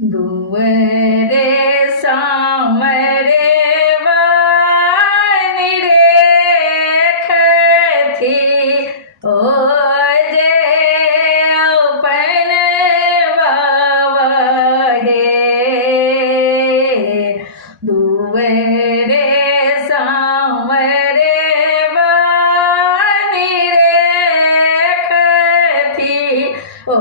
दुवरे सामरे वानी रेखथी ओ जे अपन वावहे दुवरे सामरे वानी रेखथी ओ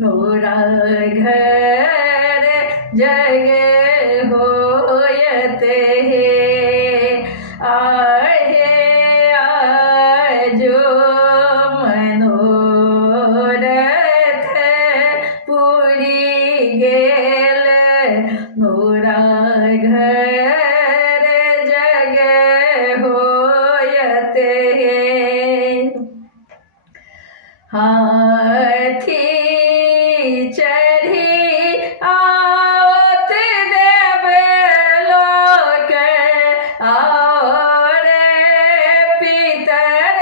मोरा घर जग होयत है आहे आजो मनोरथ पूरी गेल मोरा घर जग होयत है हाथी चढ़ी आवत देव लोक और पितर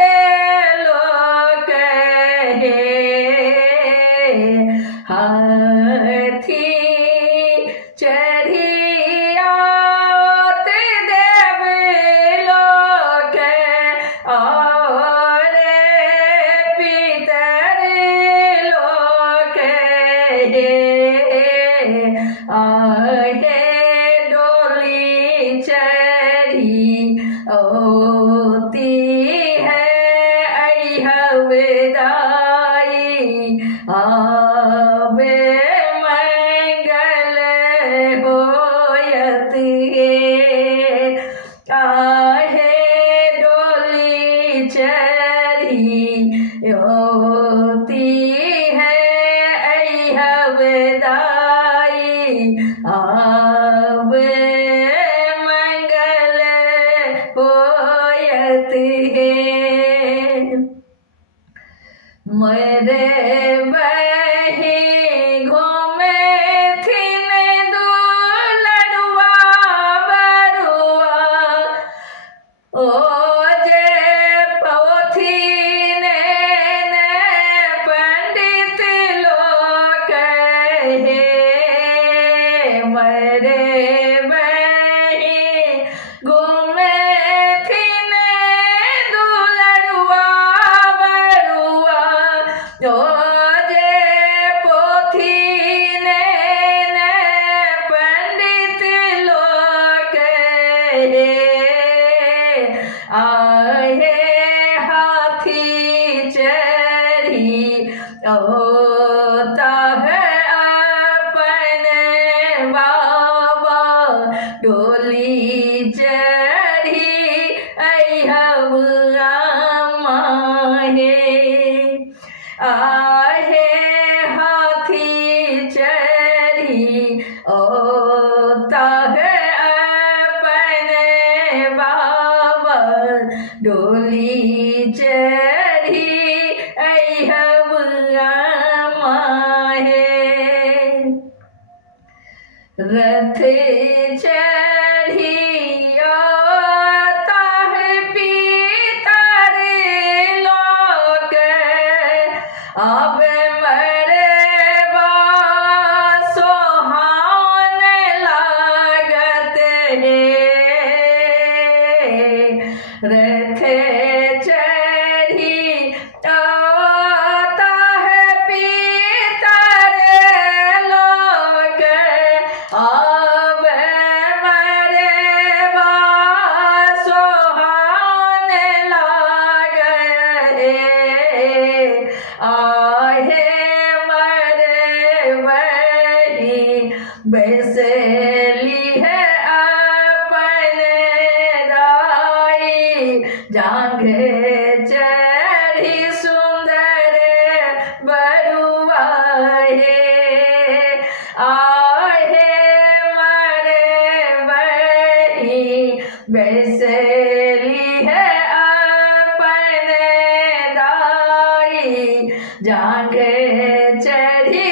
लोक हे हाथी चढ़ी आवत देव लोक और पितर लोक आहे डोली चढ़ी ओती है अहवेदाई आवे मंगल होयत है आहे डोली चढ़ी ओती है अहवेदाई आवे मंगल होयत है मरे बही घूमे थिन दुलड़ुआ बरुआ ओ जे पोथीन पंडित लोक हे मरे बही घूमे थिन दुलड़ुआ बरुआ ओ जे पोथीन पंडित लोक हे आहे हाथी चढ़ी ओता है अपन बाबा डोली चढ़ी अहबुआ माहे आहे हाथी चढ़ी ओता है अपन बाबा डोली चढ़ी अहबुआ माहे रथ चढ़ी आता है पितर लोक अब मरवा सोहान लागत है रथ चढ़ी आता है पितर लोक अब मरवा सोहान लागत है आहे मरवही बैसली है अपन दाई जांघ चढ़ी सुंदर बरुआ हे आहे मरवही बैसली है अपन दाई जांघ चढ़ी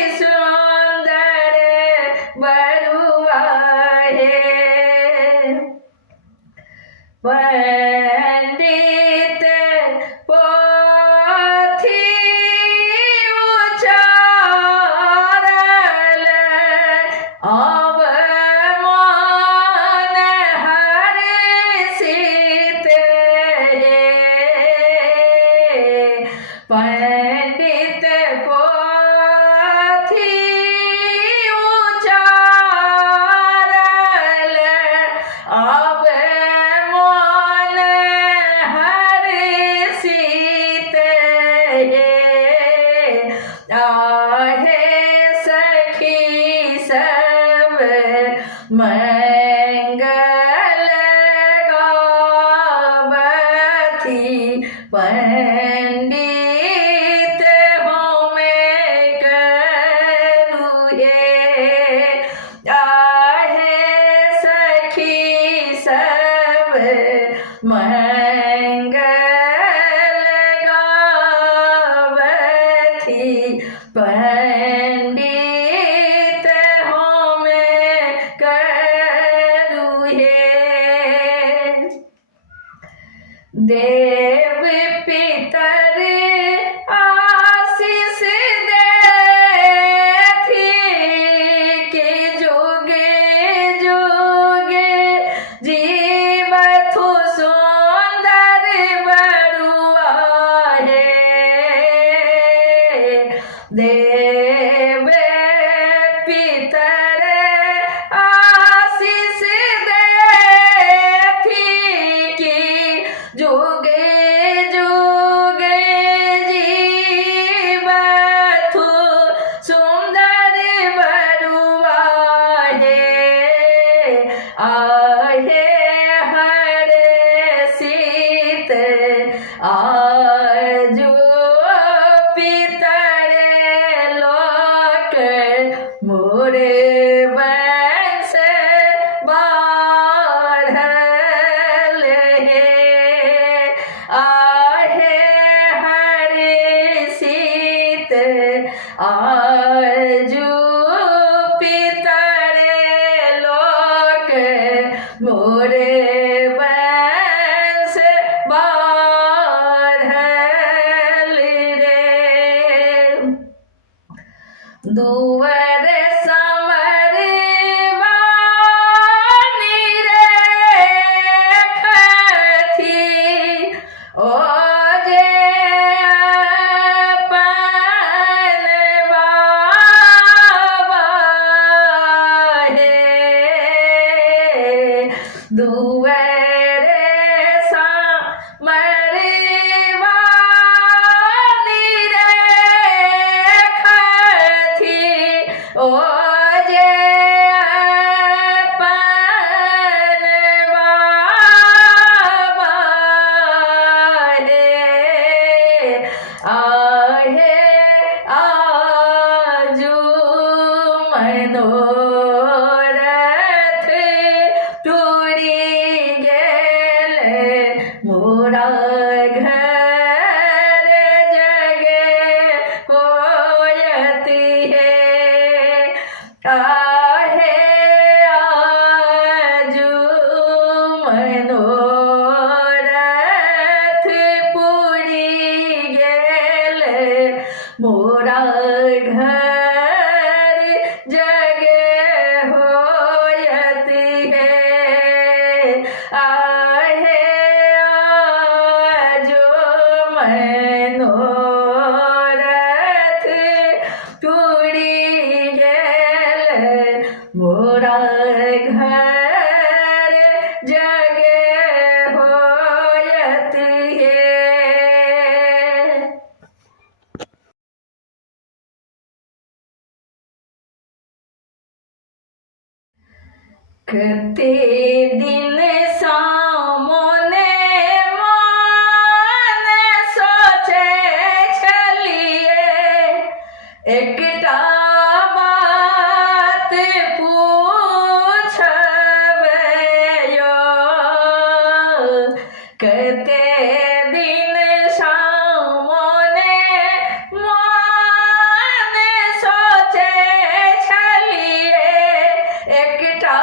पंडित पोथी उचारल अब मन हर्षित आहे सखी सब मंगल गावथी पंडित होमे करूए आहे सखी सब मंगल गावथी पंडित होमे करूए देव पितर आशीष देथी कि जुगे जुगे जीवथु सुंदर बरुआ है देव पितर आशीष देथी कि जुगे जुगे जीवथु सुंदर बरुआ है आहे हरे सीत आजू पितरे लोक मोरे वंश बाढ़ल है आहे हरे सीत आजू पितरे लोक मोरे वंश बाढ़ल रे दुवर समर वाणी रेखथी ओ जे अपन बाबा है दुवर समर वाणी रेखथी ओ जे अपन बाबा है आहे आजू मनोरथ टूरी गेल मोरा घर जगे होयती है आहे आजू मनोरथ पूरी गेल मोरा घर जगे होयती है आहे आजू मनोरथ टूरी गेल मोरा घर जगे होयती है कते दिन सामने मन सोचे छलिए एकटा बात पूछबै यो कते दिन सामने मन सोचे छलिए एकटा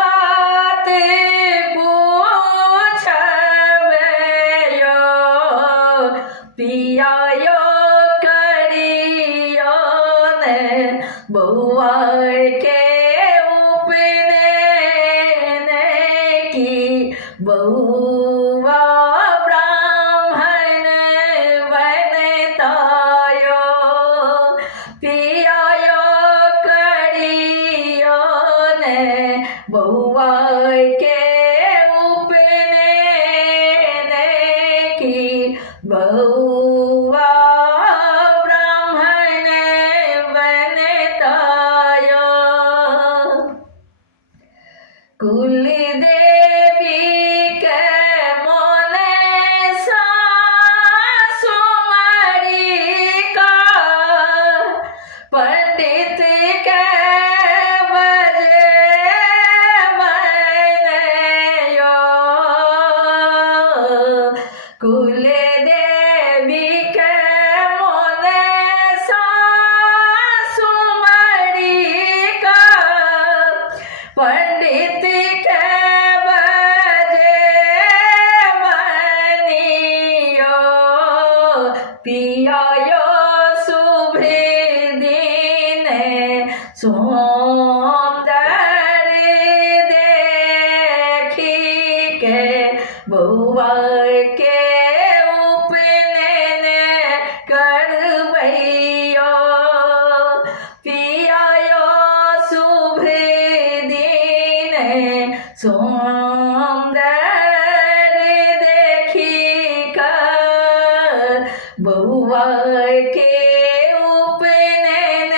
बात पूछबै की बउआ ब्राह्मण बनतायो। कुल देवी के मोने सासु मारी का पंडित के बजे बनयो। कुल देवी के मोने सासु मारी का पंडित के बजे बनियो। पियायो शुभे दिन सुंदर देखी के बउआ के उपनयन करबैयो। पियायो शुभ दिन सुंदर देखी कर बउआ के उपनयन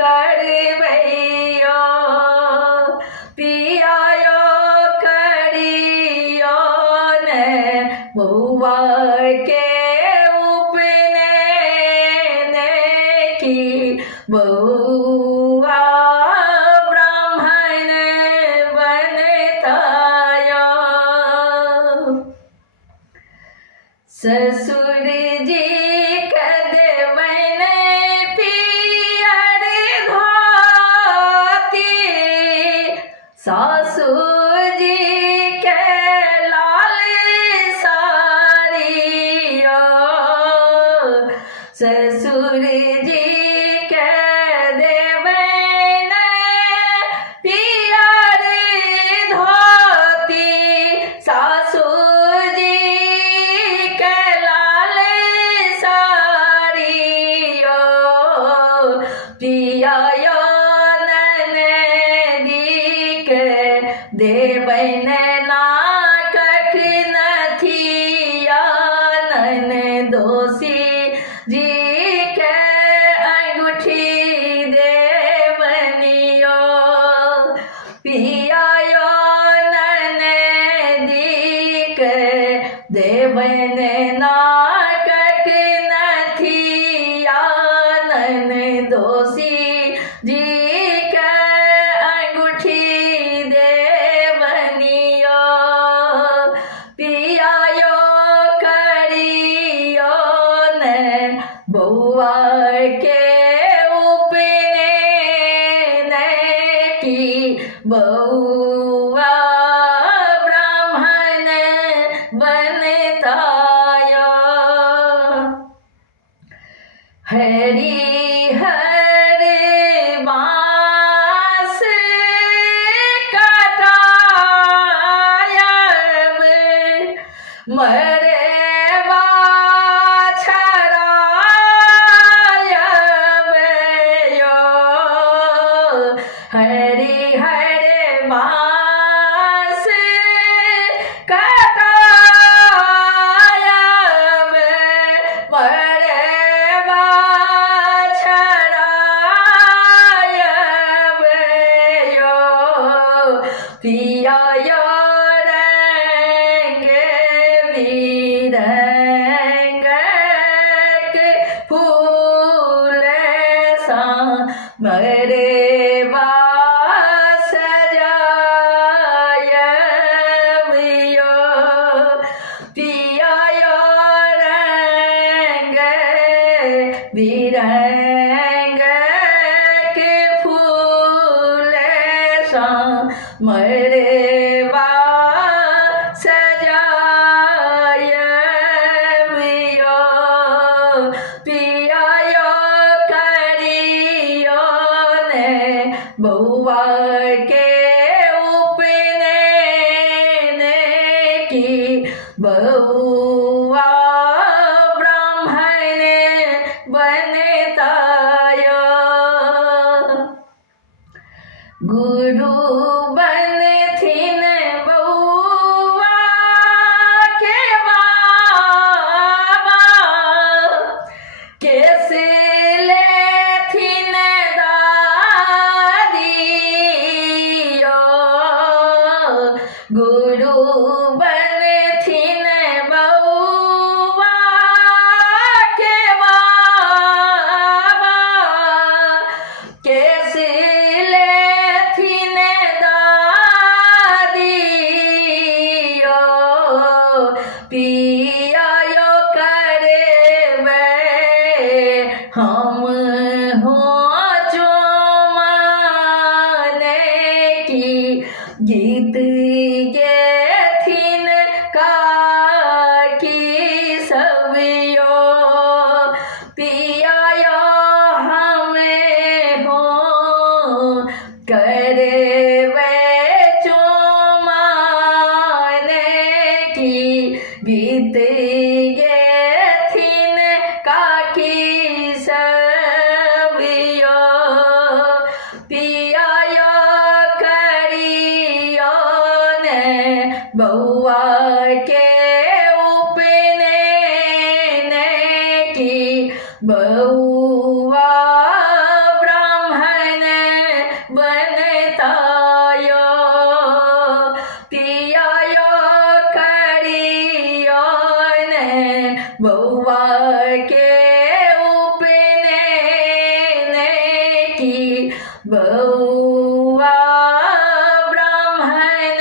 करबैयो। पियायो करियो ने बउआ के उपनयन की बउआ ब्राह्मण बनतायो। ससुर जी कदमन पियर धोती, सासू जी के लाल साड़ियो। ससुर जी के देवन पियर धोती, सासू जी के लाल साड़ियो। पियायो ननदी के देवन नाटक नथिया, नन दोषी जी के अंगूठी देवनियो। पियायो ननदी के देवन नाटक नथिया, नन दोषी जी के अंगूठी देवनियो। पियायो करियो ने बउआ के उपनयन की बउआ ब्राह्मण बनतायो। हरि हर बांस कटायब, मरवा छरायब यो। हरि हर बांस कटायब, मरवा छरायब यो। पियायो रंग बिरंग के फूल सा मरवा सजायब यो। पियायो रंग बिरंग के फूल सा मरवा सजायब यो। पियायो करियो ने बउआ के उपनयन की बउआ ब्राह्मण बनता यो पिया यो हमें हो करे वे चुमाने की बीत गे थिन काकी सबियो पिया यो करियो ने बउआ के उपने ने की बउआ ब्राह्मण बनतायो पिया यो करियो ने बउआ के उपने ने की बउआ ब्राह्मण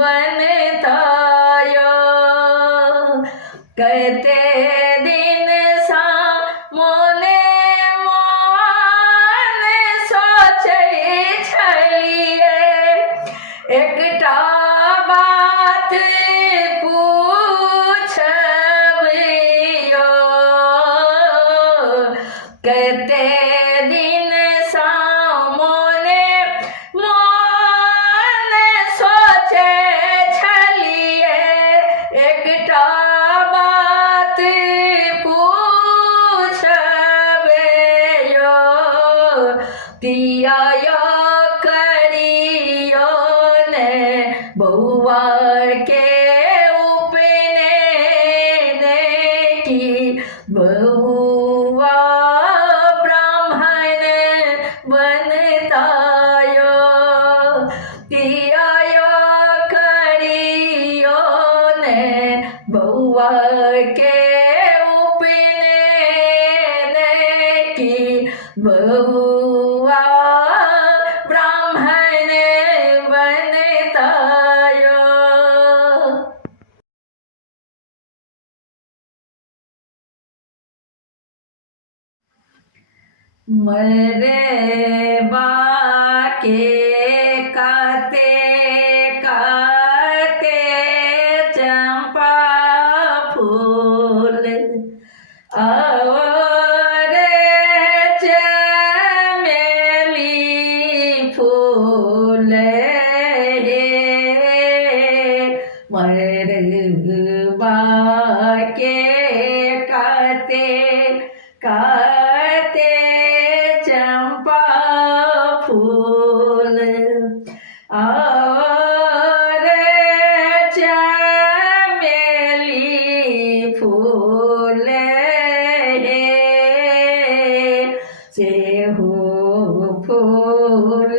बनतायो कहते दिन सा मोने मोने सोचे छलिए एकटा बात पूछबियो कहते दिन सा मोने मोने सोचे छलिए एकटा बात पूछबियो पिया यो करियो ने बउआ के उपने ने की बउआ ब्राह्मण बनतायो पिया यो करियो ने बउआ के उपने ने की बउआ ब्राह्मण बनतायो मरे बाके काते काते चंपा फूल और चमेली फूल मरबा के काते काते चंपा फूल और चमेली फूल सेहू फूल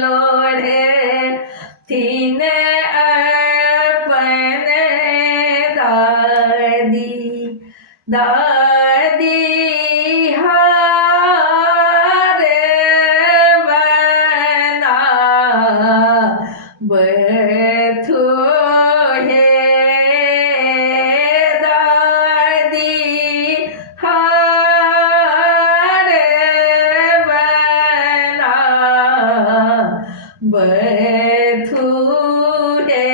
लोढ़े तीन अपन दादी दादी हारे बना बथो हे दादी हारे बना बथो हे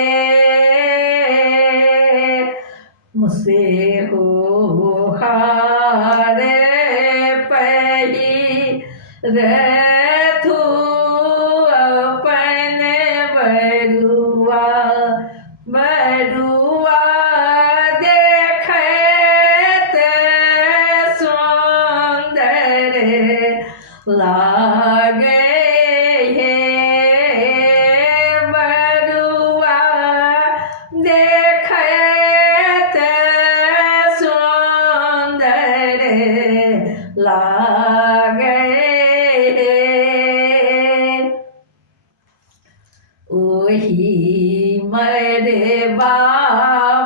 मुझसे हो हारे पही रथु अपन बरुआ बरुआ देखत सुंदर लागे हे बरुआ देखत सुंदर लागे ओही मरे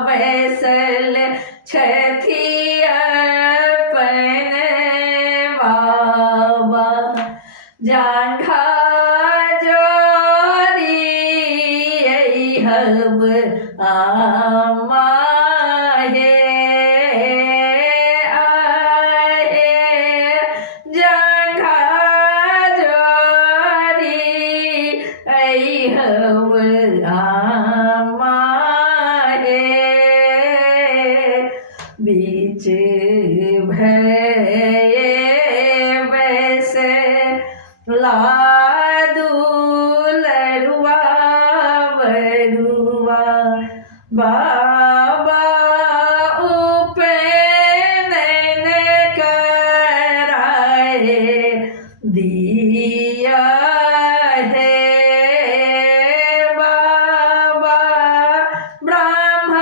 बैसल छथि अपन बाबा जांघा जोरी हब आमा हे आहे जांघा जोरी हब आमा हे बीच भये वैसे लादू लड़ुआ बड़ुआ बाबा उपनयन कराए दिया है बाबा ब्राह्मण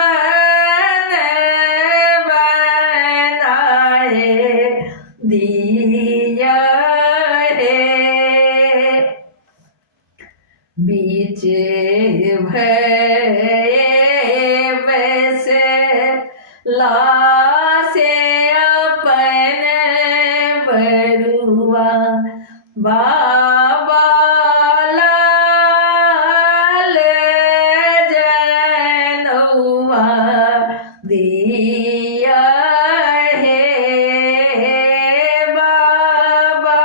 बनाए दिया है बीच भये वैसे लासे अपन बड़ुआ बाबा लाल जनौआ दिया है बाबा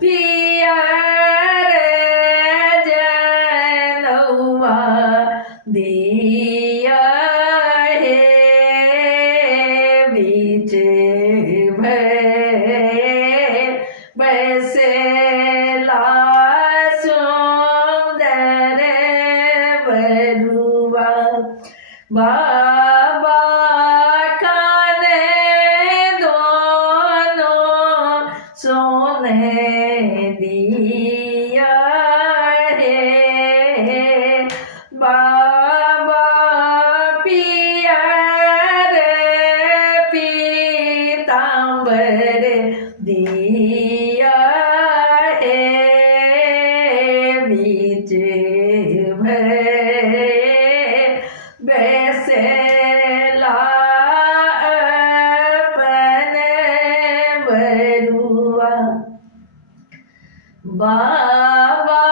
पियर जनौआ दिया है बीच भये वैसे सुंदर बड़ुआ बाबा काने दोनों सोने दिया है बाबा पियर पीतांबर दिया है बीच भये वैसे अपन बड़ुआ बाबा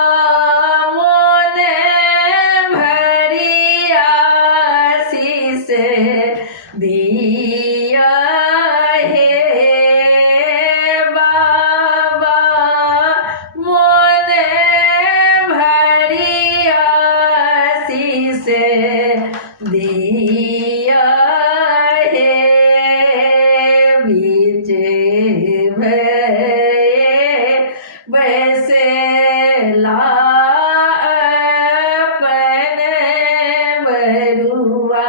मोने भरिया शीस दिया है बाबा मोने भरिया शीस दिया है बीच भये वैसे अपन बड़ुआ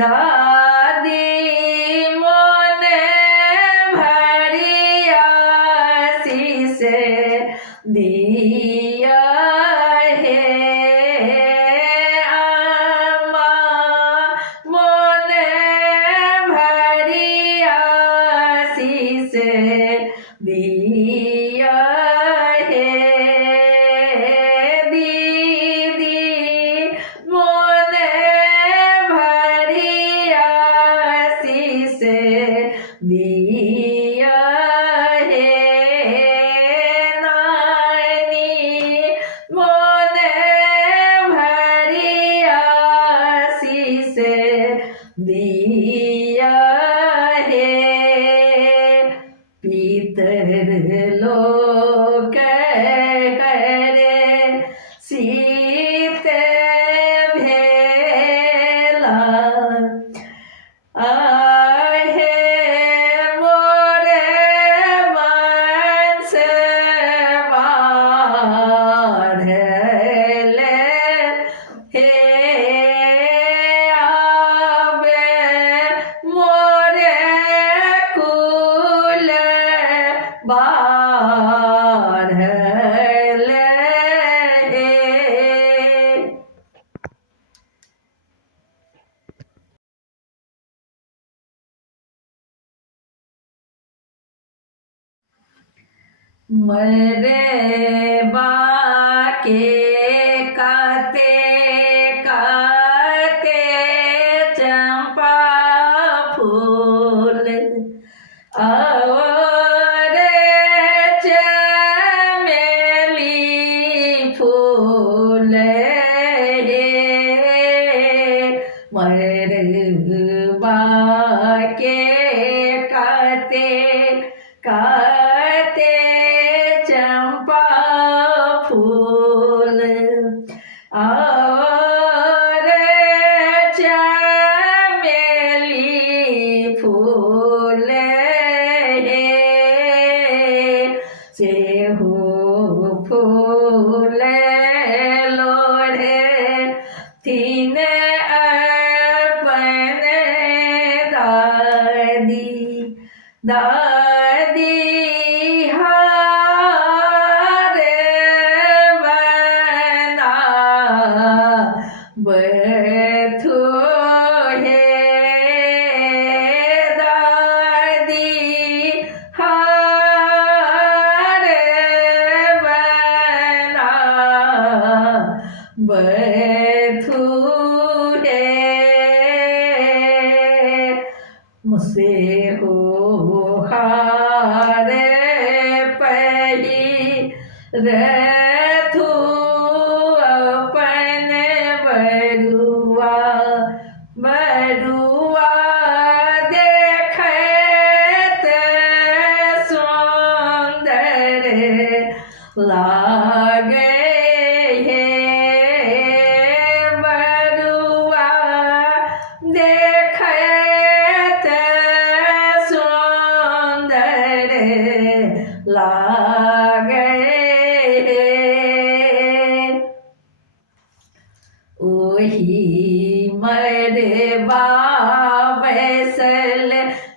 दादी मोने भरिया शीस दिया है अम्मा मोने भरिया शीस दिया है दीदी मोने भरिया शीस दिया है नानी मोने भरिया शीस दिया है पीतर लोक करे सीत भेला आहे मोरे वंश वाढले हे आवे मोरे कुल बाढले हे मरे बाके काते काते चंपा फूल और चमेली फूल मरबा के काते काते चंपा फूल और चमेली दादी हार बना बथो हे दादी हार बना बथू हे मुझसे हो हार पही रथू अपन बरुआ बरुआ देखत सुंदर लागे हे बरुआ देखत सुंदर लागे हे ओही मरबा बैसल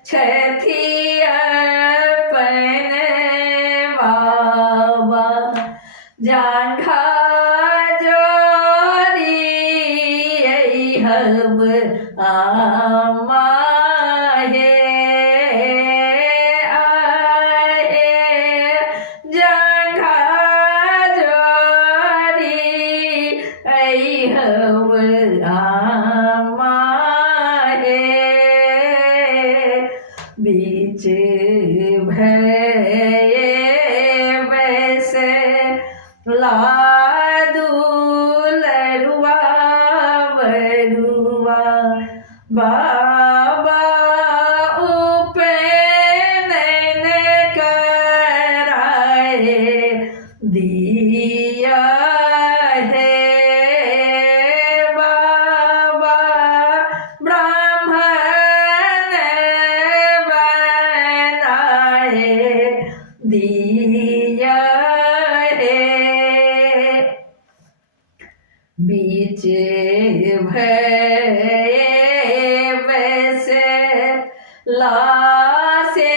छथि अपन बाबा जांघा जोरी हब आमा हे आहे जांघा जोरी हब आमा हे बीच भये बैस लादू लरुआ बरुआ बाबा उपनयन कराए दिया है बाबा ब्राह्मण बनाए दिया है बीच भये वैसे लासे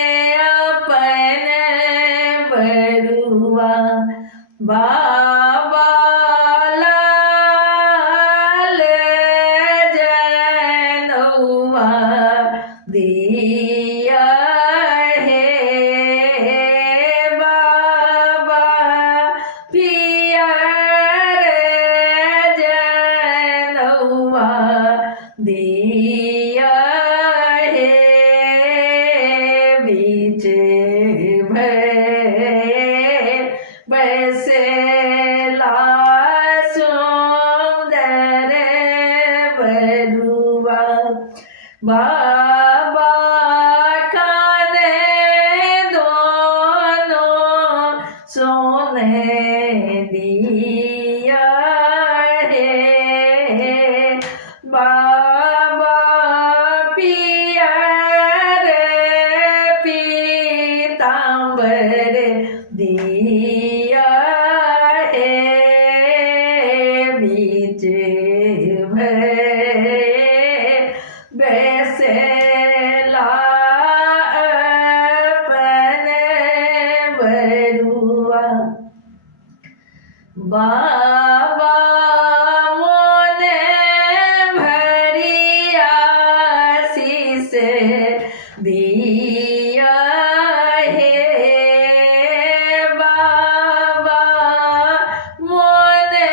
अपन बरुआ बाबा लाल जनौआ दिया है बाबा पियर जनौआ दिया है बीच भये वैसे सुंदर बरुआ बाबा काने दोनों सोने दिया है बाबा पियर पीतांबर दिया है बीच भये वैसे अपन बरुआ बाबा मोने भरिया शीस दिया है बाबा मोने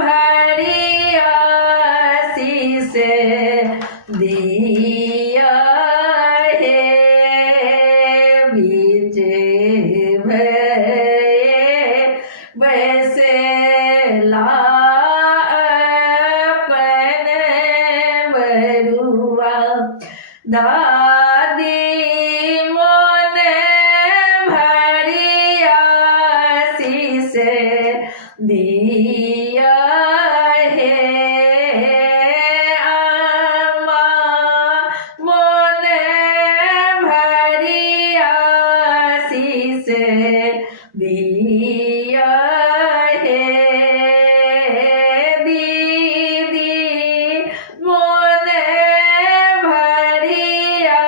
भरिया शीस दिया है बीच भये वैसे अपन बरुआ दादी मोने भरिया शीस दिया है अम्मा मोने भरिया शीस दिया है दीदी मोने भरिया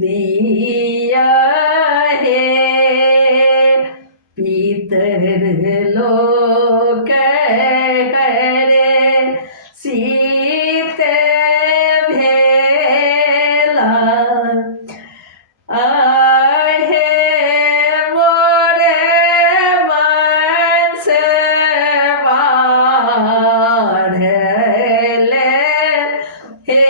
दिया है पितर लोक करे सीते भेला आहे मोरे वंश वाढले हे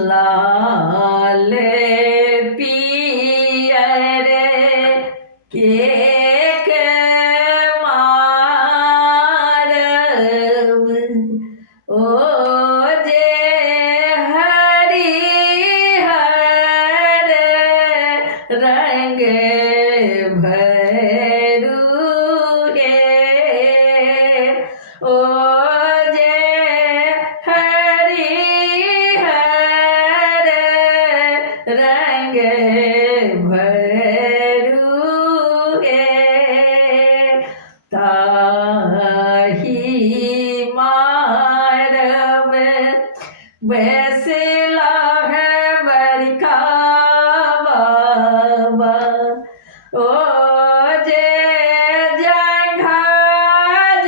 लाल पियर केक मारव ओ जे हरिहर रंग भरू हे ओ रंग भरू ताही मारब बैसला है बरखा बाबा ओ जे जंघा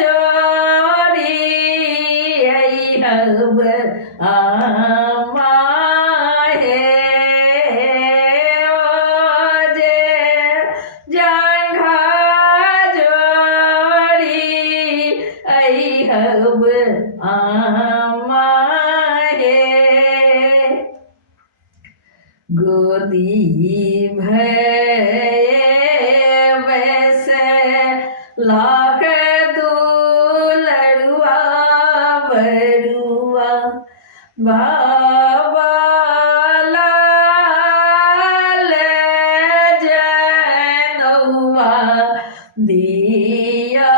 जोड़ी हब हब आमाहे गोदी भये वैसे लाख दुलरुआ बरुआ बाबा लाल जनौआ दिया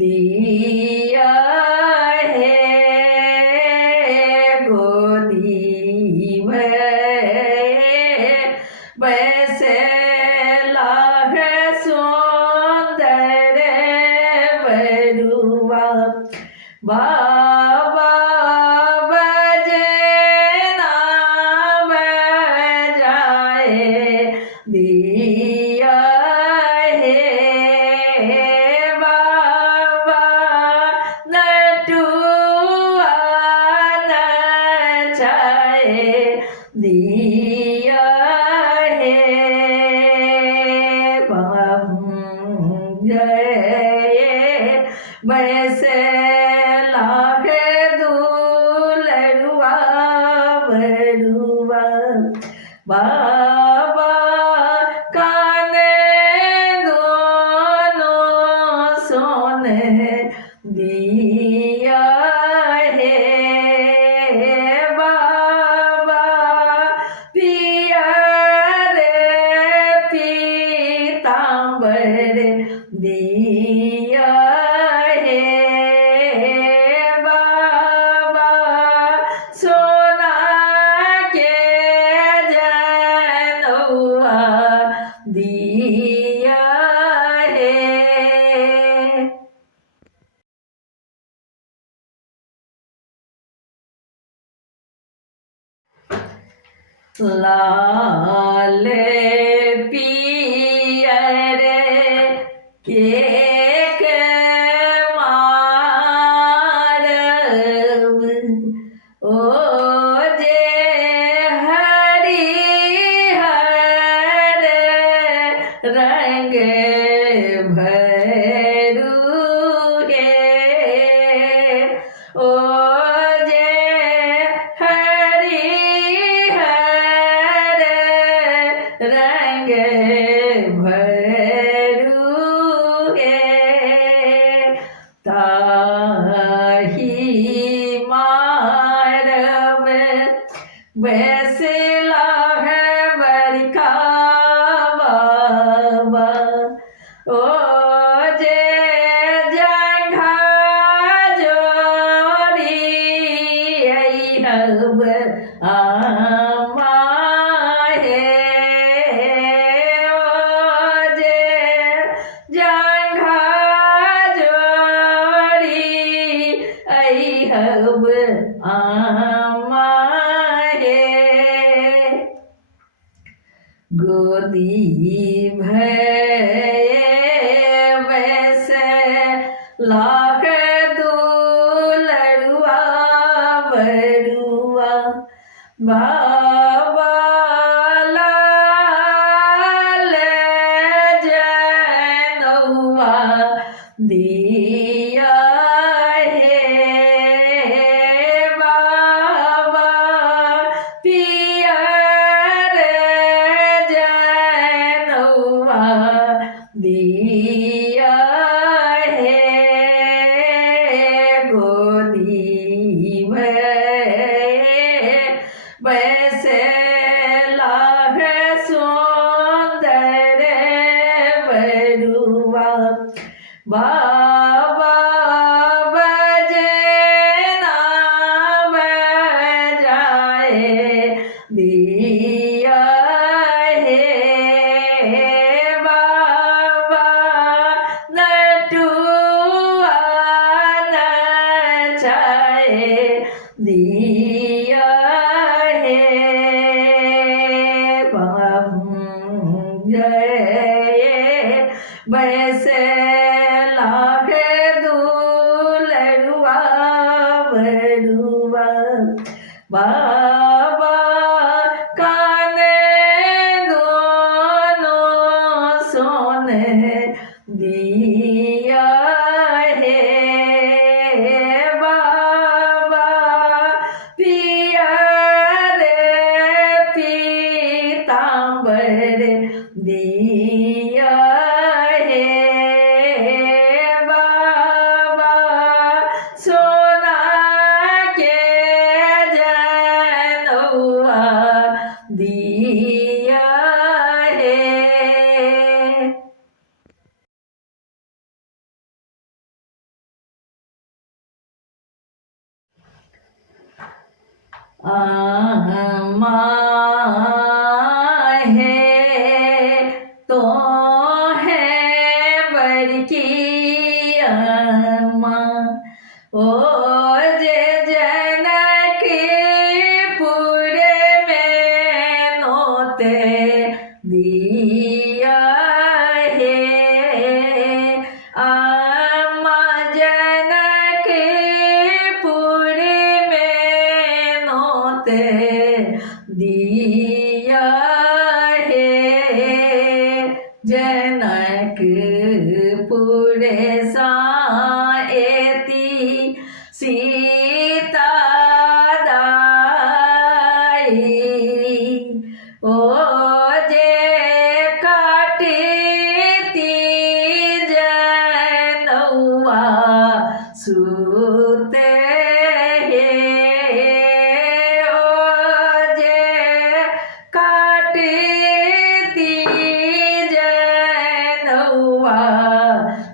दिया है गोदी वैसे लाग सुंदर बरुआ बाबा बजना बजाए दिया दिया है गए वैसे लाख दुलरुआ बरुआ बाबा काने दोनों सोने दिया है दिया है बाबा सोना के जनौआ दिया है लाल पियर केक मारव ओ जे हरिहर रंग भरू हे ओ जे हरिहर बैसला है बरका बाबा ओ जे जंघा जोरी हब आमा हे ओ जे जंघा जोरी हब आमा गोदी भये वैसे लाख दूलरुआ बरुआ बाबा लाल जनौआ दिया है बाबा पियर दिया है गोदी वैसे लाग सुंदर बरुआ बाबा बजना बजाए दिया दिया है बम जय वैसे लाख दूलरुआ बरुआ बाबा काने दोनों सोने दिया है दिया है बाबा सोना के जनौआ दिया है तो है बड़की अम्मा ओ जे जनकपुर में नोते दिया है अम्मा जनकपुर में नोते दिया जनकपुर साएती सीता दाई ओ जे काटती जनौआ सूते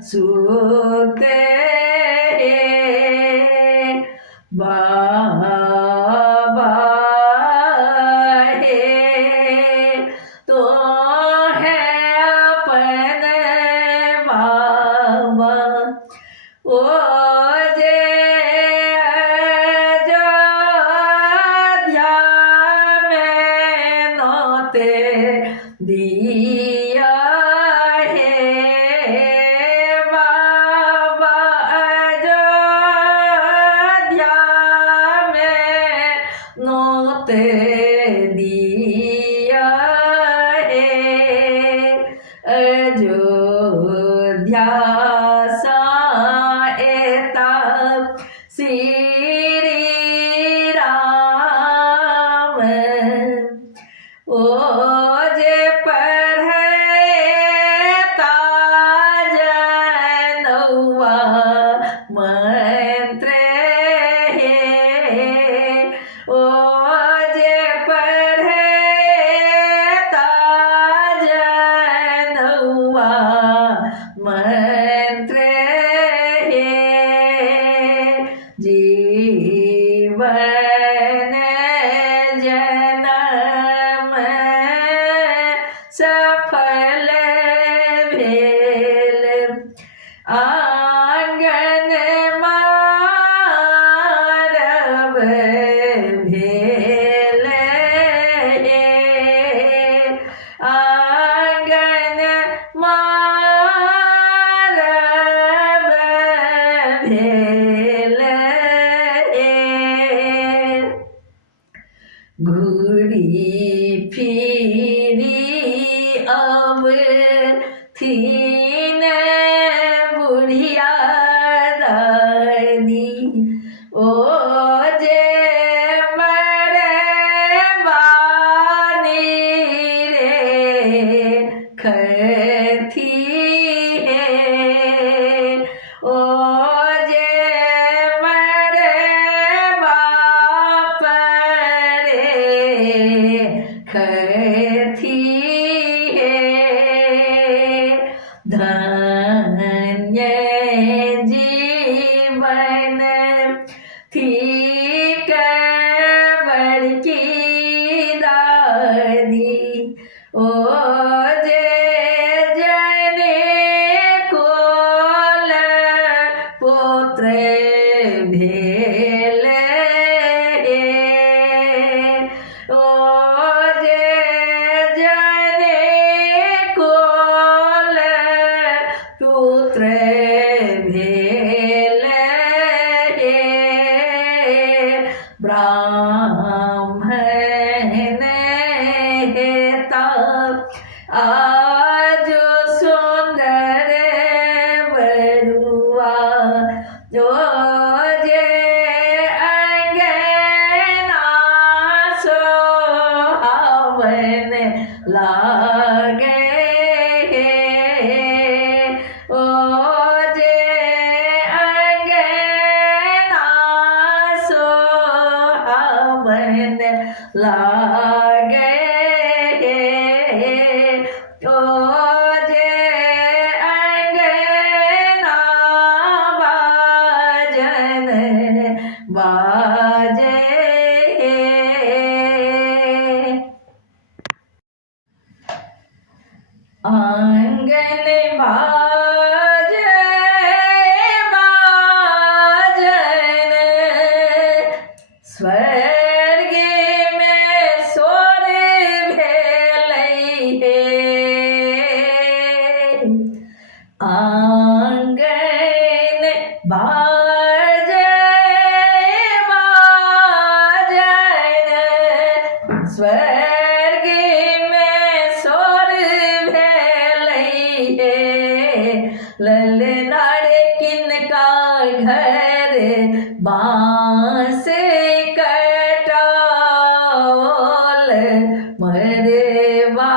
सूते बाबा है तो है अपने बाबा ओ जे अयोध्या में नोते दिया दिया अयोध्या साएता श्री राम ओ जे पढ़ता जनौआ मंत्र है ओ जे जीवन जनम सफल भेल आंगन मारब भेल आंगन मारब भेल घूरी फिरी अब थीन बुढ़िया दादी ओ जे मरे बानी रे खथी है ओ जे मरे बाप रे खथी धन्य जीवन ठीक बड़की दादी ओ जे जने कोल पुत्र भेल ओ जे जने कोल पुत्र भेल ब्राह्मण हेता आज सुंदर बरुआ जो जे अंगना सोहावन लागे ओ जे अंगना सोहावन लागे ओ जे अंगना बाजन बाजे आंगन बाजे बाजन स्वर्ग में सोर भेलै आंगन बाजे बाजन स्वर्ग में सोर ललनार किनका घर बांस कटाओल मरवा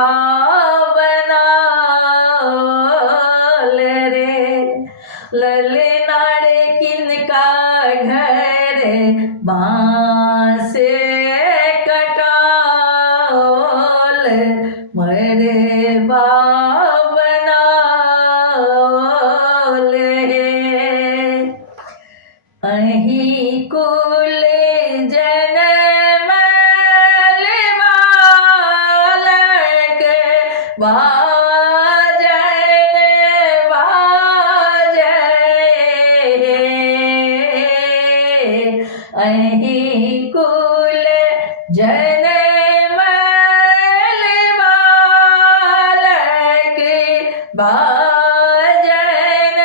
बनाओल रे ललनार किनका घर बांस कटाओल मरवा अहीं कुल जनमल बालक बाजन बाजे अहीं कुल जनमल बालक बाजन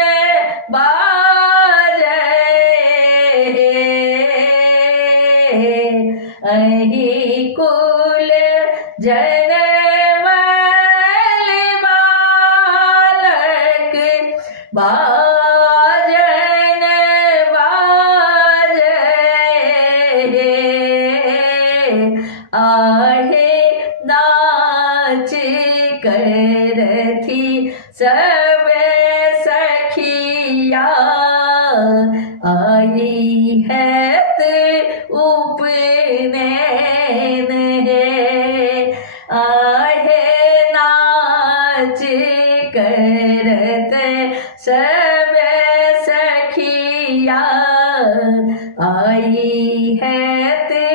अहीं कुल जनमल बालक बाजन बाजे आहे नाच करथी सब सखिया आई है उपनयन आहे नाच करत सब सखिया आई वही है ते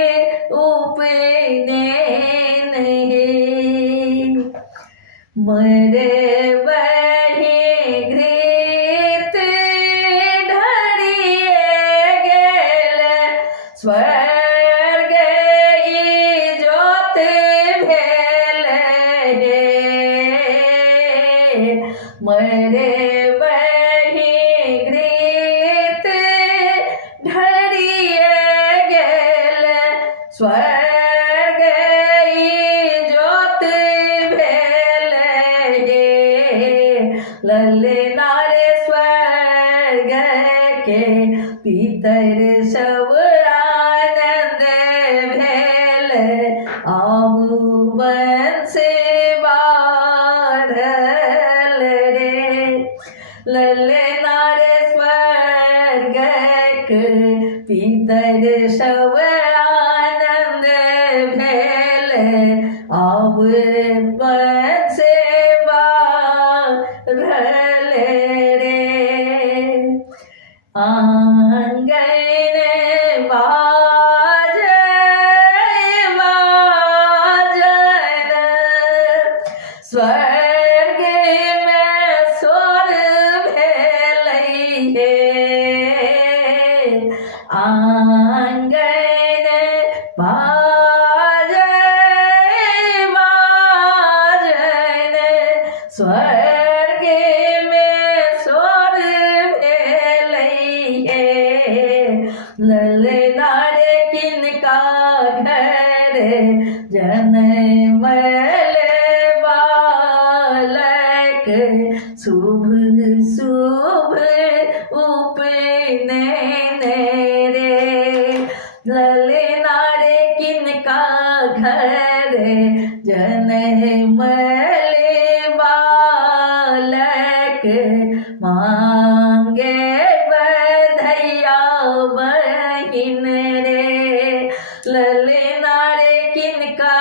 उपने नहीं मरे वही घृत ढरिए गेल स्वर्ग इजोत भेल मरे वही घृत ढरिए गेल स्वर्ग इजोत भेल ललना रे स्वर्ग के पितर सब आनंद भेल आबू वंश बारल रे ललना रे स्वर्ग के पितर सब आनंद भेल आब वंश बारल रे आंगन बाजन स्वर्ग में सोर भेलै आंगन बाजन स्वर्ग में सोर भेलै ललना रे किनका घर जनमल बालक शुभ शुभ उपनयन रे ललना रे किनका घर जनमल बालक मांगे बधैया बहिन रे ललना रे किनका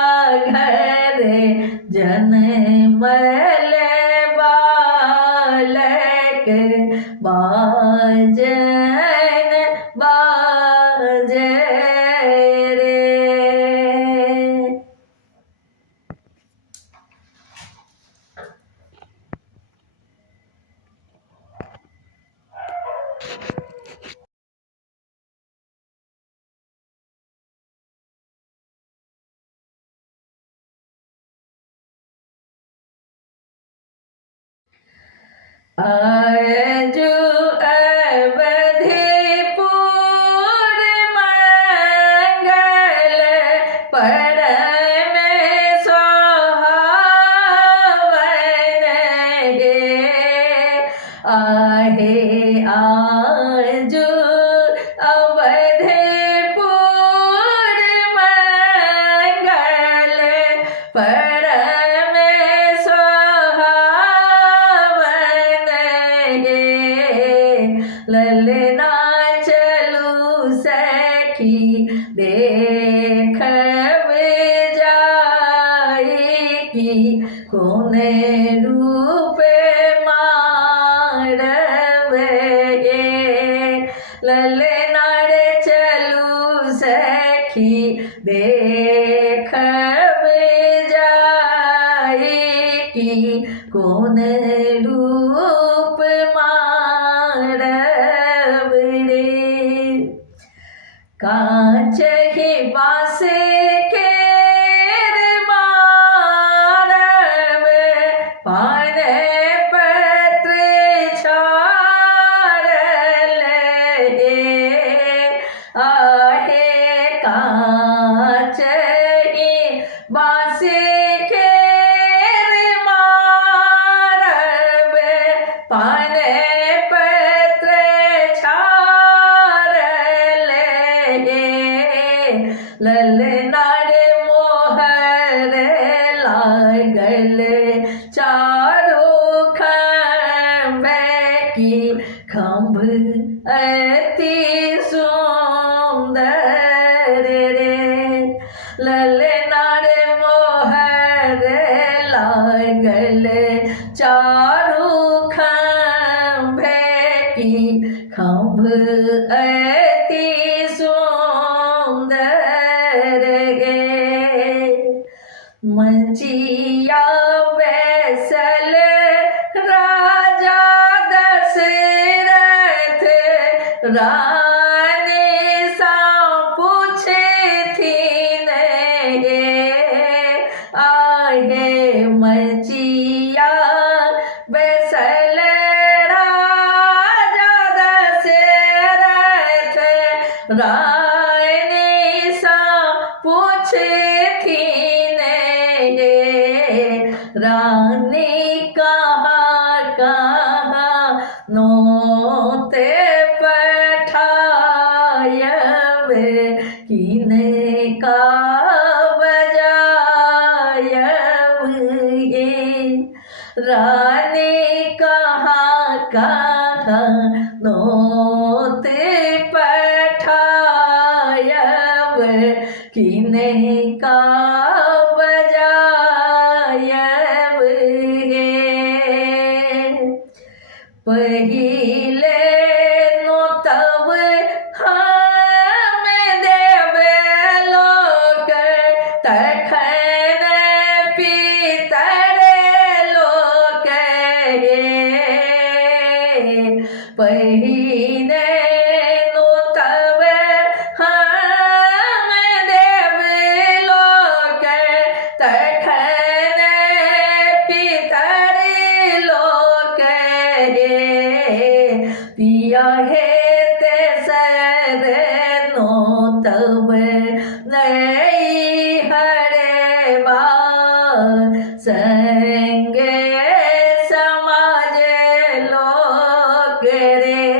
घर जनमल बालक बाजन बाज रे आजू अवधिपुर मंगल परम सोहावन आहे आजू अवधिपुर मंगल परम ललना चलू सखी देखब जाई की कौन रूप मारब ललना रे चलू सखी देखब जाई की कौन रूप मारब रे कांच ही बास के मारब पान पत्र छाड़ल आहे कांच ही बास के मारब पान पत्र छाड़ल ललना रे मोहर लागल चारो खम्भ की खम्भ अति सुंदर रे ललना रे मोहर लागल चारो खम्भ की खम्भ अति सुंदर मंजिया वैसल राजा दशरथ रानी सा पूछे थी ने आहे मंजिया वैसल राजा दशरथ रानी सा पूछे थी रानी कहाँ कहाँ नोते पठायब किने का बजायब ये रानी कहाँ कहाँ नोते पठायब किने का पहिले नो तब हम देवे लोक तखन पितर लोक पहिले नो तब हम देवे लोक तखन पितर लोक पिया है ते सर नो तब नहीं हरे बा संगे समाज लोग रे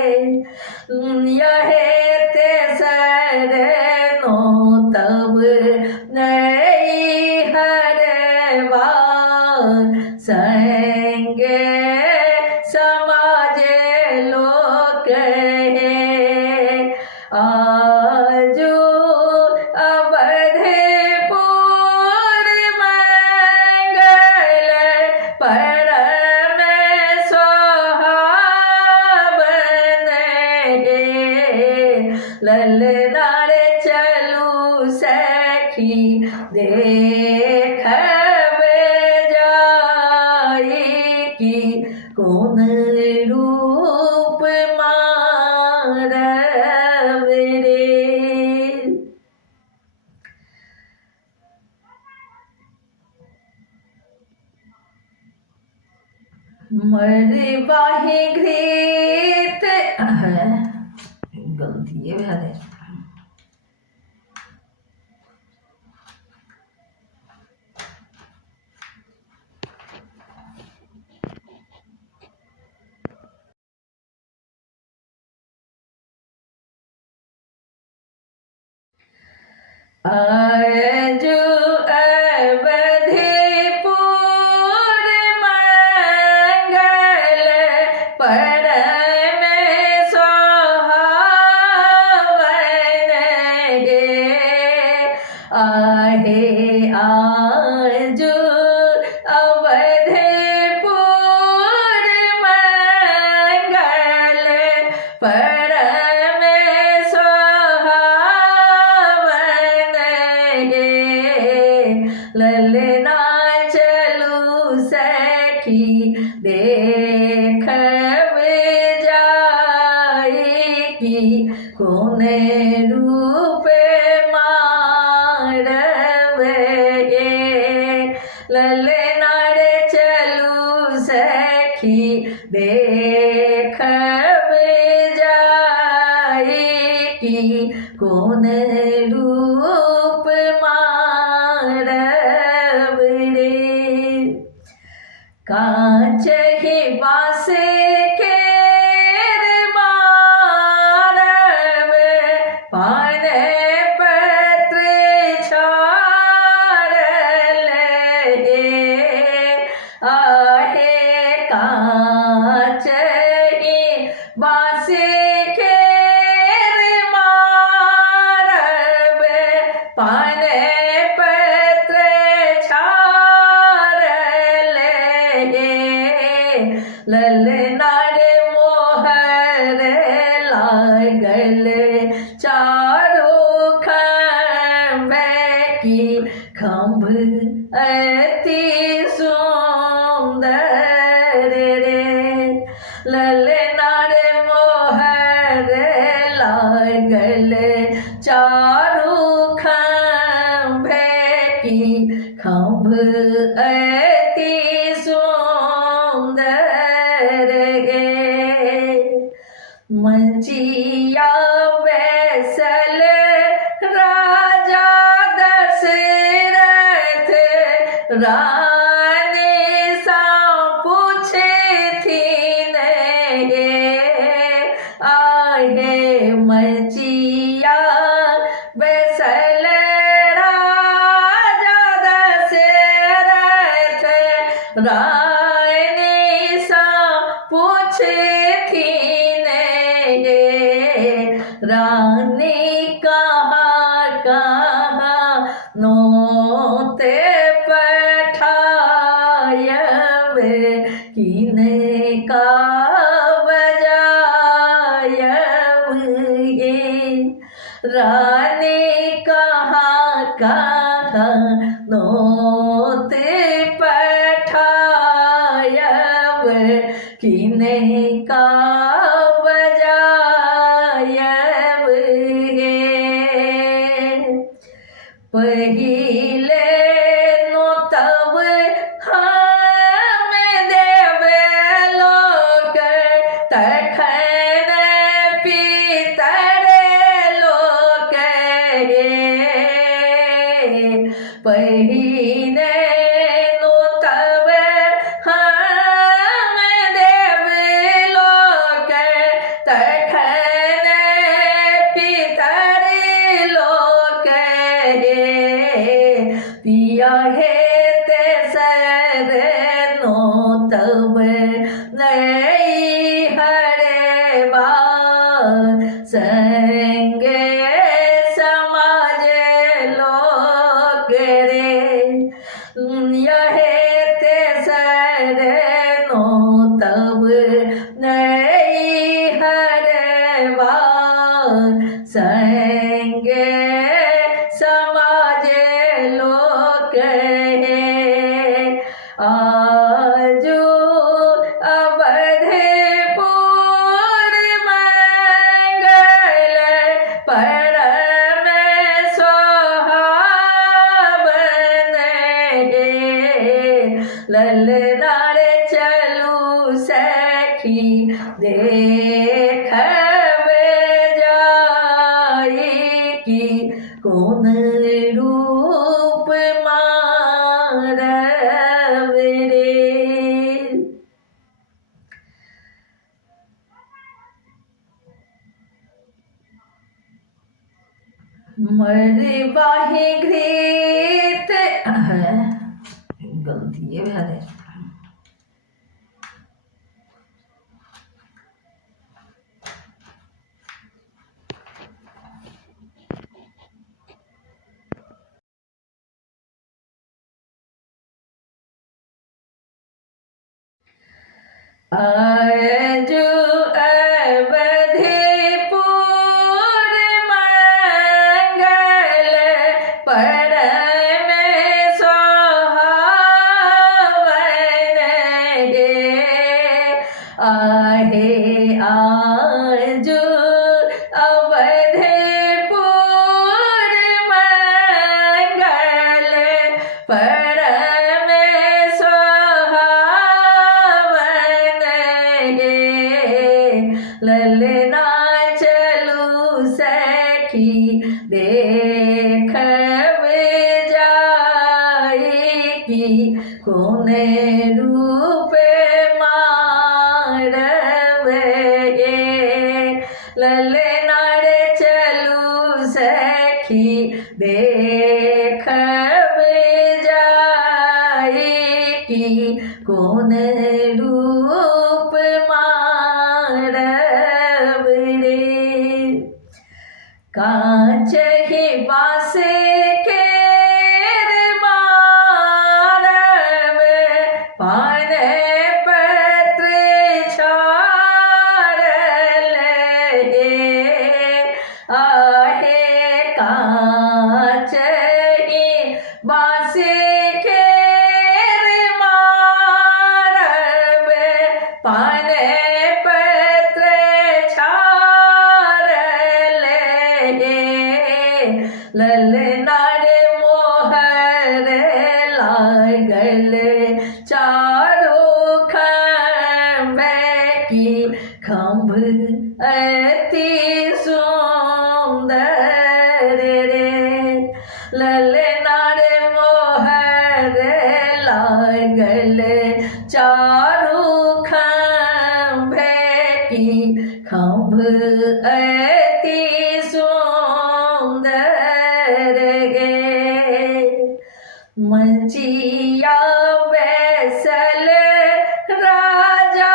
यह ते सर नो तब नहीं हरे बा संगे समाज लोग आजू अवधपुर मंगल परम सोहावन ललनार चलू सखी देखब जाई की कौन रूप मारब रे मरवाही घृत गलती है भले आजू अवधपुर मंगल परम सोहावन आहे आजू अवधपुर मंगल परम ललना चलू सखी देखब जाई की कौन रूप मारब ललना चलू सखी देखब जाई की कौन रूप कांच ही बास के मारब पान पत्र छाड़ल आहे कांच ही बास के मारब पान पत्र ललनार मोहर लागल चारों खम्भ की खम्भ अति सुंदर रे ललना रे मोहर लागल चारू खंभे की खंभ अति सुंदर गे मंचिया बैसल राजा दशरथ रानी सा पूछे थी आहे मंचिया बैसल राजा दशरथ रानी सा पूछे थी रानी कहाँ नोते पठायब किने का बजायब ये रानी कहाँ नोते पठायब किने का पहिले नो तब हम देवे लोक तखन पितर लोक पहिले नो तब हम देवे लोक तखन पितर लोक पिया है ते सर नो तब नहीं हरे बा संगे समाज लोग रे यह ते सर नो तब नहीं हरे बा संगे समाज लोग आजू अवधपुर मंगल परम सोहावन ललना रे चलू सखी देखब जाई की कौन रूप मारब रे मरबाही घृत गलती है भाई आजू अवधपुर मंगल परम सोहावन आहे आजू अवधपुर मंगल परम ललना चलू सखी देखब जाई की कौन रूप मारब ललना रे चलू सखी देखब जाई की कौन रूप कांच ही बास के मारब पान पत्र छाड़ल आहे कांच ही बास ललनारे मोहर लागल चारो खम्भे की खम्भ अति सुंदर रे ललनारे मोहर लागल चारो खम्भे की खम्भ अति सुंदर गे मंचिया बैसल राजा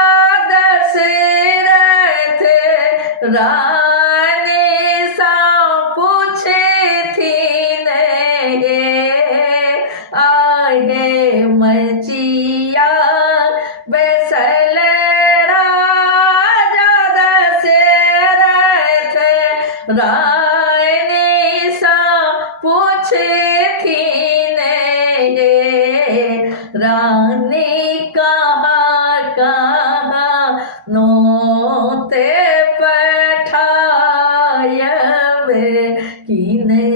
दशरथ रानी सा पूछे थी आहे मंचिया बैसल राजा दशरथ रानी सा पूछे थी रानी कहाँ नोते पठायब किने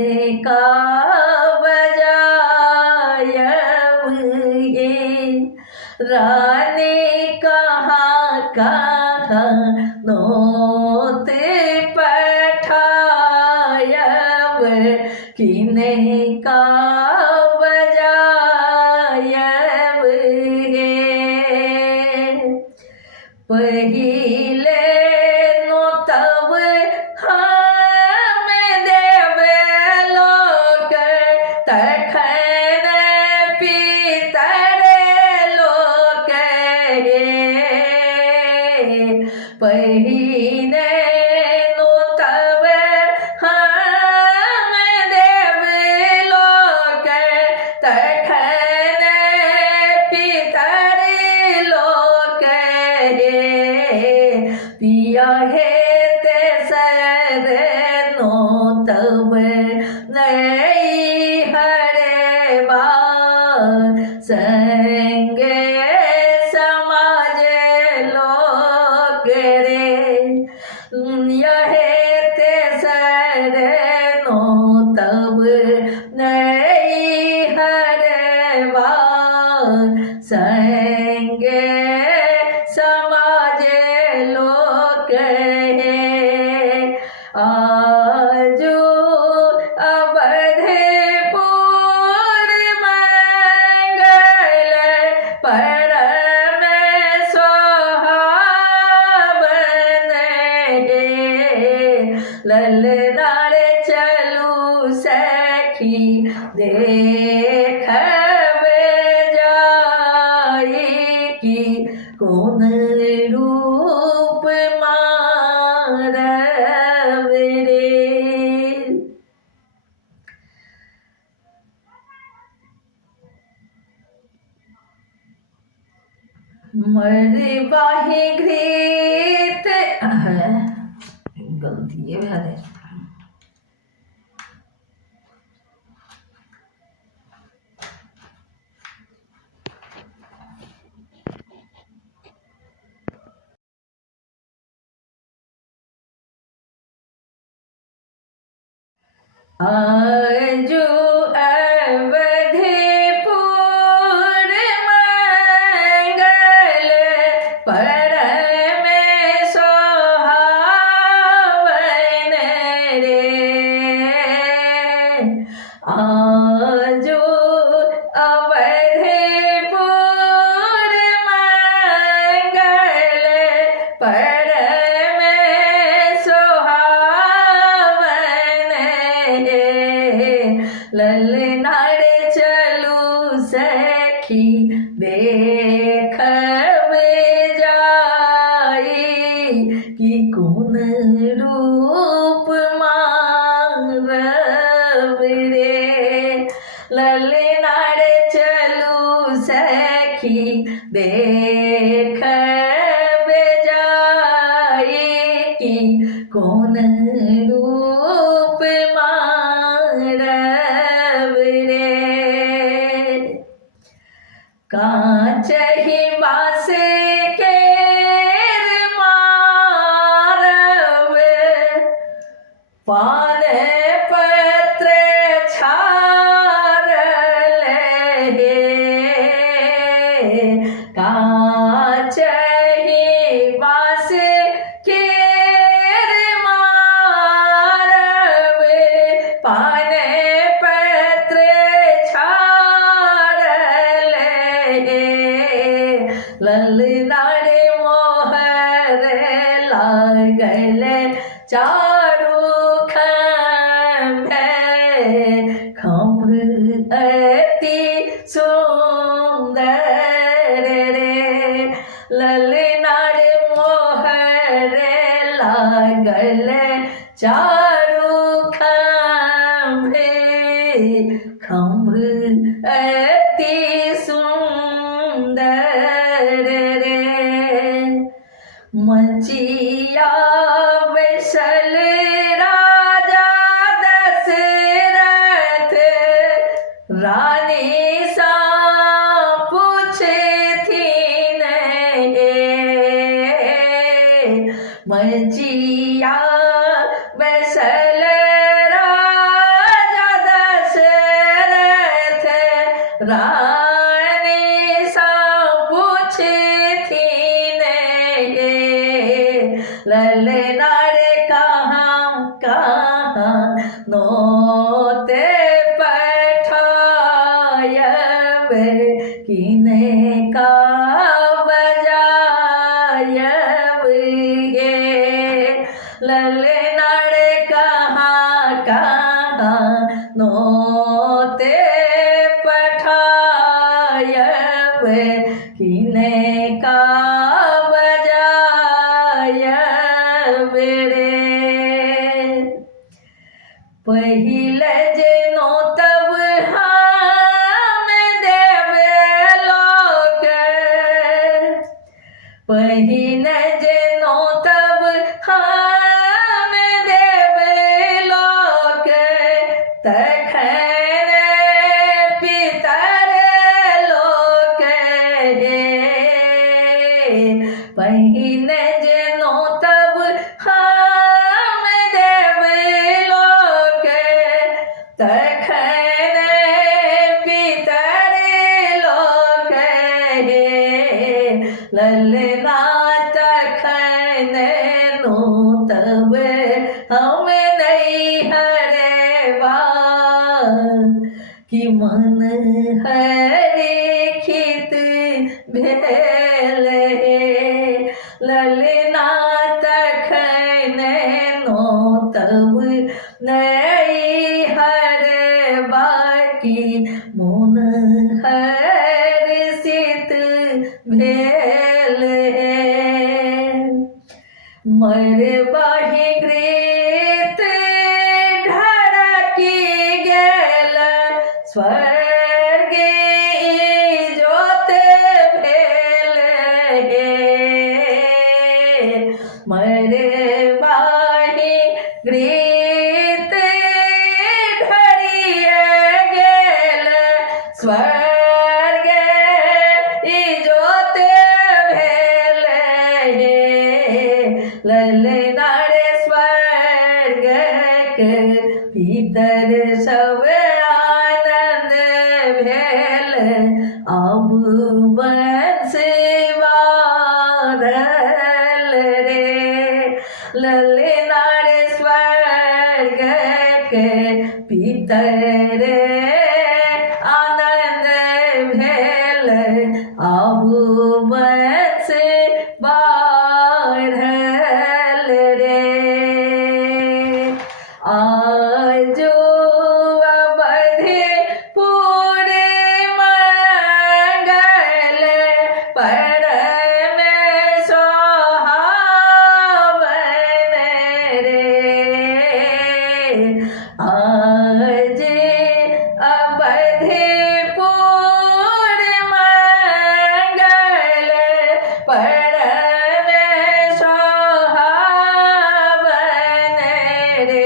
का बजायब ये रानी कहाँ नोते पठायब किने का बजायब ये पहिले नो तब हम देवे लोक तखन पितर लोक पहिले नो तब हम देवे लोक तखन पितर लोक पिया है ते सर नो तब नहीं हरे बार संगे समाज लोग रे यह ते सर नो तब नहीं हरे बार संगे समाज लोग आजू अवधपुर मंगल परम सोहावन ललनारे चलू सखी देखबे जाई की कौन रूप मारब रे मरबाही घृत गलती है भाई आजू अवधपुर मंगल परम सोहावन रे आजू अवधपुर मंगल परम सोहावन ललनार चलू सखी देखबे जाई कि कौन रूप मारब रे ललनार चलू सखी देखबे जाई कि कौन रूप मारब रे कांच ही बास के मारब पान पत्र खम्भ अति सुंदर रे ललनार मोहर लागल चारू खम्भे खम्भ अति सुंदर रे मचिया बैसल राजा दशरथ रानी सा पूछथिन मचिया बैसल राजा दशरथ रानी सा पूछथिन ललनार कहाँ कहाँ नोते पठायब किने का बजायब गे ललनार कहाँ कहाँ नोते पठायब किने का पहिल जेनो तब हम देवे लोक पहिल जेनो तब हम देवे लोक तखन पितर लोक पहिल जेनो तब हम देवे तखन पितर लोक ललना तखन नो तब हम नहीं हरवा कि मन हरेखित भेल ललना तखन नो तब नहीं हरवा कि मन हर्षित भेल मरबाहि गृत ढरकी गेल स्वर्ग इजोत भेल मरबाहि गृत स्वर्ग इजोत भेल ललनार स्वर्ग के भीतर सब आनंद भेल अब बंस बारल रे ललनार स्वर्ग के भीतर अब बंस बारल रे आजो अवधपुर मंगल परम सोहावन रे आज अवधपुर परम सोहावन रे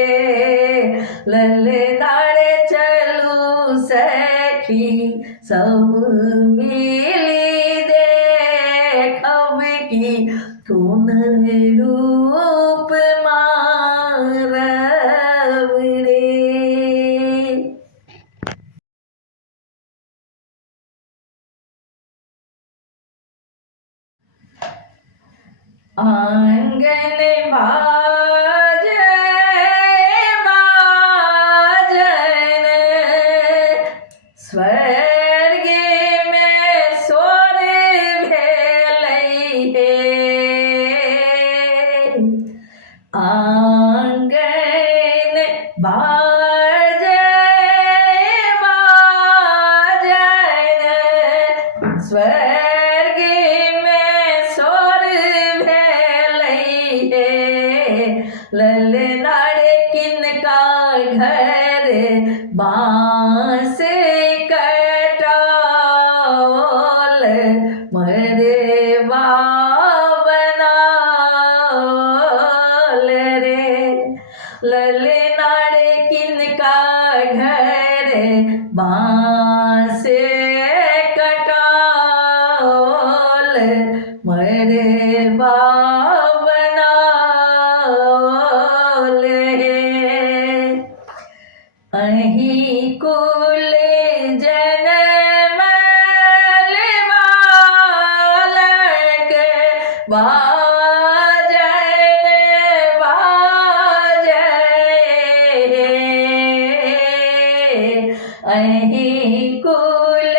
ललनार चलू सखी सब मिली देखब की कौन रूप मारब रे आंगन बाजन स्वर्ग में सोर भेलै हे आंगन बाजन बांस कटाओल मरवा बनाओल रे। ललना रे किनका घर बांस कटाओल मरवा बनाओल रे। अहीं कुल जनमल बालक बाजन बाजे। अहीं कुल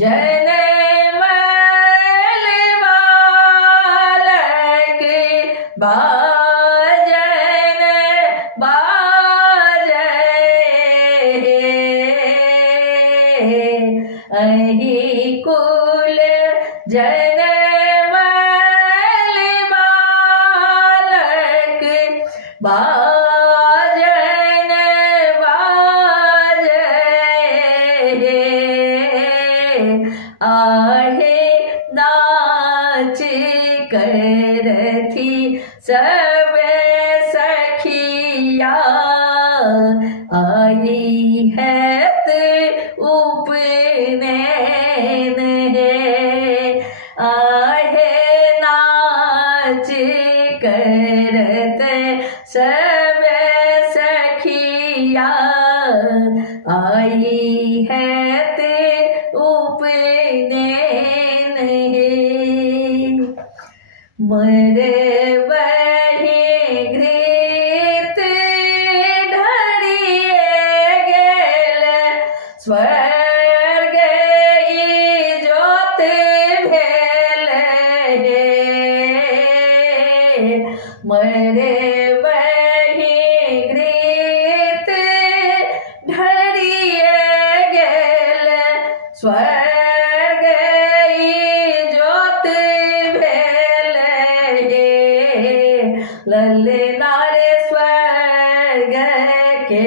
जनमल बालक बाजन बाजे। अहीं कुल जनमल बालक बाजन बाजे। आहे नाच करथी सब सखिया आई है उपनयन है। आहे नाच करत सब सखिया आई है उपनयन है। मरबहि घृत ढरिए गेल स्वर्ग इजोत भेल हे। मरबहि घृत ढरिए गेल स्वर्ग इजोत भेल हे। ललना रे स्वर्ग के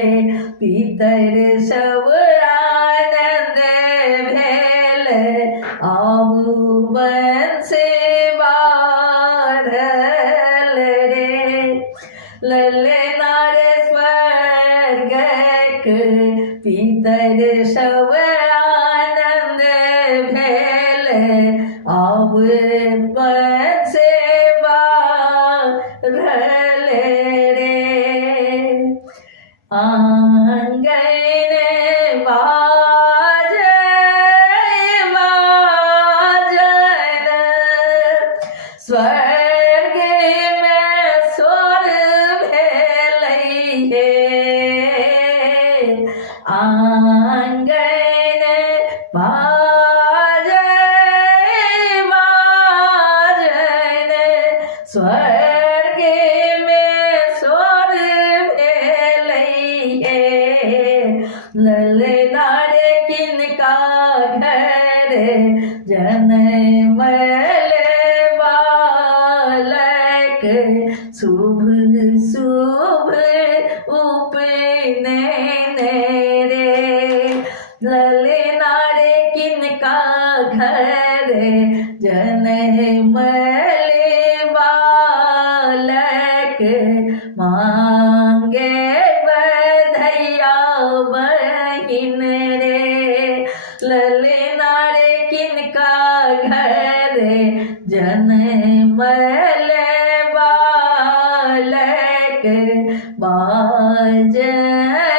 पितर सब आनंद भेल आबू वंश बाढ़ल रे। ललना रे स्वर्ग के पितर सब आनंद भेल आब वंश बाढ़ल रे। आंगन बाजय बाजन स्वर्ग में सोर भेलै हे। आंगन बाजय बाजन स्वर्ग में सोर भेलै हे। ललना रे किनका घर जनमल बालक शुभ शुभ उपनयन रे। ललना रे किनका घर जनमल बालक मांगे बधैया बहिन रे। ललना रे किनका घर जनमल बालक बाजन